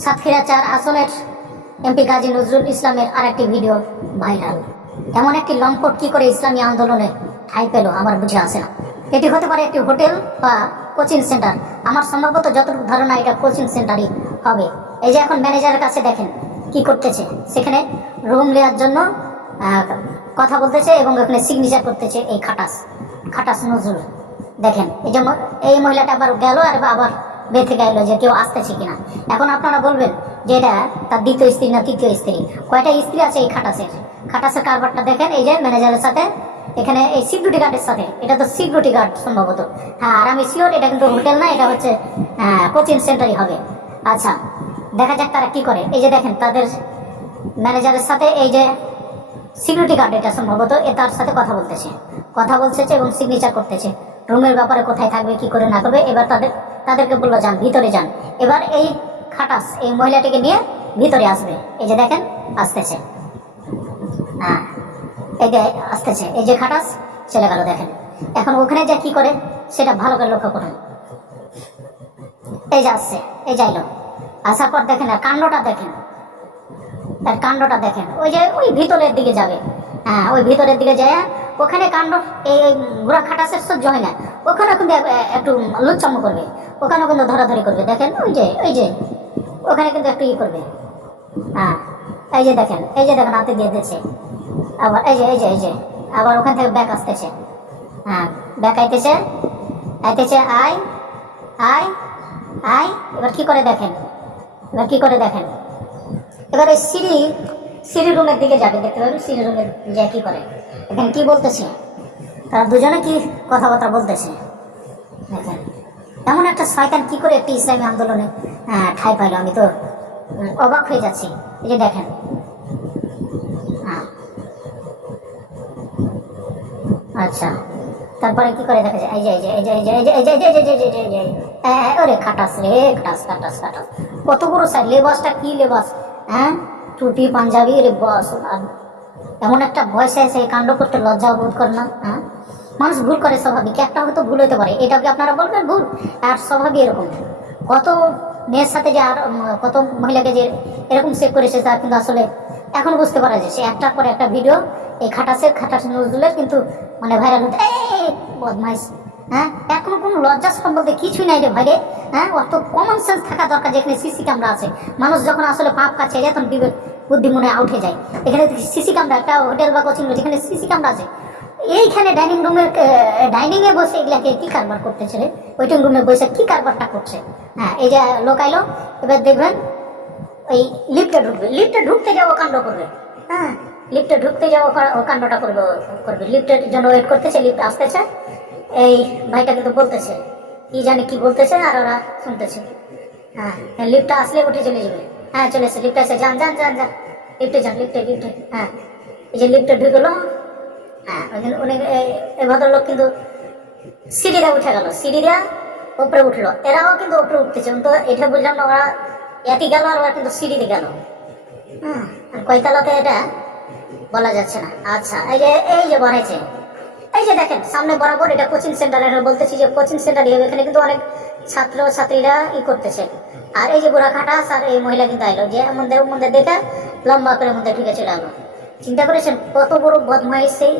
সাতক্ষীরা 4 আসনের এমপি গাজী নজরুল ইসলামের আরেকটি ভিডিও ভাইরাল। এমন একটি লম্পট কি করে ইসলামী আন্দোলনে ঠাঁই পেল আমার বুঝে আসে না। এটি হতে পারে একটি হোটেল বা কোচিং সেন্টার। আমার সম্ভবত যতটুকু ধারণা এটা কোচিং সেন্টারই হবে। এই যে এখন ম্যানেজারের কাছে দেখেন কি করতেছে, সেখানে রুম নেওয়ার জন্য কথা বলতেছে এবং ওখানে সিগনেচার করতেছে এই খাটাস নজরুল। দেখেন এই যে এই মহিলাটা আবার গেল আর আবার বেঁধে গেল যে কেউ আসতেছে কিনা। এখন আপনারা বলবেন যে এটা তার দ্বিতীয় স্ত্রী না তৃতীয় স্ত্রী। কয়টা স্ত্রী আছে এই খাটাসের কারবারটা দেখেন। এই যে ম্যানেজারের সাথে এখানে এই সিকিউরিটি গার্ডের সাথে, এটা তো সিকিউরিটি গার্ড সম্ভবত। হ্যাঁ, আর আমি শিওর এটা কিন্তু হোটেল না, এটা হচ্ছে কোচিং সেন্টারই হবে। আচ্ছা, দেখা যাক তারা কি করে। এই যে দেখেন তাদের ম্যানেজারের সাথে এই যে সিকিউরিটি গার্ড, এটা সম্ভবত তার সাথে কথা বলতেছে এবং সিগনেচার করতেছে রুমের ব্যাপারে, কোথায় থাকবে কি করে না করবে। এবার তাদেরকে বললো যান ভিতরে যান। এবার এই খাটাস এই মহিলাটিকে নিয়ে ভিতরে আসবে। এই যে দেখেন আসতেছে, হ্যাঁ এই যে আসতেছে, এই যে খাটাস চলে গেল। দেখেন এখন ওখানে যা কি করে সেটা ভালো করে লক্ষ্য করুন। এই যে আসছে, এই যাইলো, আসার পর দেখেন আর কাণ্ডটা দেখেন, তার কাণ্ডটা দেখেন। ওই ভিতরের দিকে যাবে, হ্যাঁ ওই ভিতরের দিকে যায়। ওখানে কাণ্ড এই ঘোড়া খাটাসের সহ্য হয় না, ওখানে কিন্তু একটু লুচ্চাম্য করবে, ওখানে কিন্তু ধরাধরি করবে। দেখেন ওই যে ওখানে কিন্তু একটু ই করবে। হ্যাঁ এই যে দেখেন হাতে দিয়ে দিচ্ছে। আবার এই যে আবার ওখান থেকে ব্যাক আসতেছে। হ্যাঁ ব্যাক আইতেছে আয় আয় আয়। এবার কি করে দেখেন, এবার এই সিঁড়ি রুমের দিকে যাবে। দেখতে পাবেন সিঁড়ি রুমের যা কি করে। এখানে কি বলতেছে, তারা দুজনে কি কথাবার্তা বলতেছে। দেখেন এমন একটা শয়তান কি করে একটি ইসলামী আন্দোলনে ঠাঁই পাইল, আমি তো অবাক হয়ে যাচ্ছি। এই যে দেখেন, আচ্ছা তারপরে কি করে দেখা যায়। ওরে খাটাস রে, খাটাস কত বড় স্যার লেবাসটা, কি লেবাস, হ্যাঁ টুপি পাঞ্জাবি রে বস। এমন একটা বয়সে এসে কাণ্ড করতে লজ্জা বোধ করে না? হ্যাঁ মানুষ ভুল করে স্বাভাবিক, একটা হয়তো ভুল হতে পারে, এটা কি আপনারা বলবেন ভুল? আর স্বভাবই এরকম। কত মেয়ের সাথে যে আর কত মহিলাকে যে এরকম সেভ করেছে তার কিন্তু আসলে এখন বুঝতে পারা যায়। সে একটার পর একটা ভিডিও এই খাটাস নজরুলের কিন্তু মানে ভাইরাল হতে বদমাইশ। হ্যাঁ এখনো কোনো লজ্জা বলতে কিছুই নাই রে ভাইরে। হ্যাঁ অত কমন সেন্স থাকা দরকার। যেখানে সিসি ক্যামেরা আছে, মানুষ যখন আসলে পাপ কাছে যায় তখন বিবেক বুদ্ধি মনে উঠে যায়। এখানে সিসি ক্যামেরা, একটা হোটেল বা কোচিং যেখানে সিসি ক্যামেরা আছে, এইখানে ডাইনিংয়ে বসে এগুলাকে কি কারবার করতেছে রে, ওয়েটিং রুমে বসে কি কারবারটা করছে। হ্যাঁ এই যে লোক আইলো, এবার দেখবেন ওই লিফটে ঢুকতে যাবো কাণ্ড করবে। হ্যাঁ লিফটে ঢুকতে যাবো কাণ্ডটা করবে। লিফটের জন্য ওয়েট করতেছে, লিফট আসতেছে। এই ভাইটা কিন্তু বলতেছে কি জানি কি বলতেছে, আর ওরা শুনতেছে। হ্যাঁ লিফটটা আসলে উঠে চলে যাবে। হ্যাঁ চলে এসে লিফটে এসে যান লিফটে যান, লিফটে। হ্যাঁ এই যে লিফটে ঢুকলো। হ্যাঁ এই ভদ্রলোক কিন্তু সিঁড়িটা উঠে গেল, সিঁড়িটা উপরে উঠলো। এরাও কিন্তু উপরে উঠতেছে, তো এটা বুঝলাম না ওরা এটি গেল আর ওরা কিন্তু সিঁড়িতে গেল। হ্যাঁ কয়তলাতে এটা বলা যাচ্ছে না। আচ্ছা এই যে বাড়াইছে, এই যে দেখেন সামনে বরাবর এটা কোচিং সেন্টার। বলতেছি যে কোচিং সেন্টার এখানে কিন্তু অনেক ছাত্রীরা করতেছে। আর এই যে বুড়া খাটাস আর এই মহিলা কিন্তু আইলো, যে মধ্যে দেখে লম্বা করে মধ্যে ঢুকে চলে আলো। চিন্তা করেছেন কত বড় বদমাইশ সেই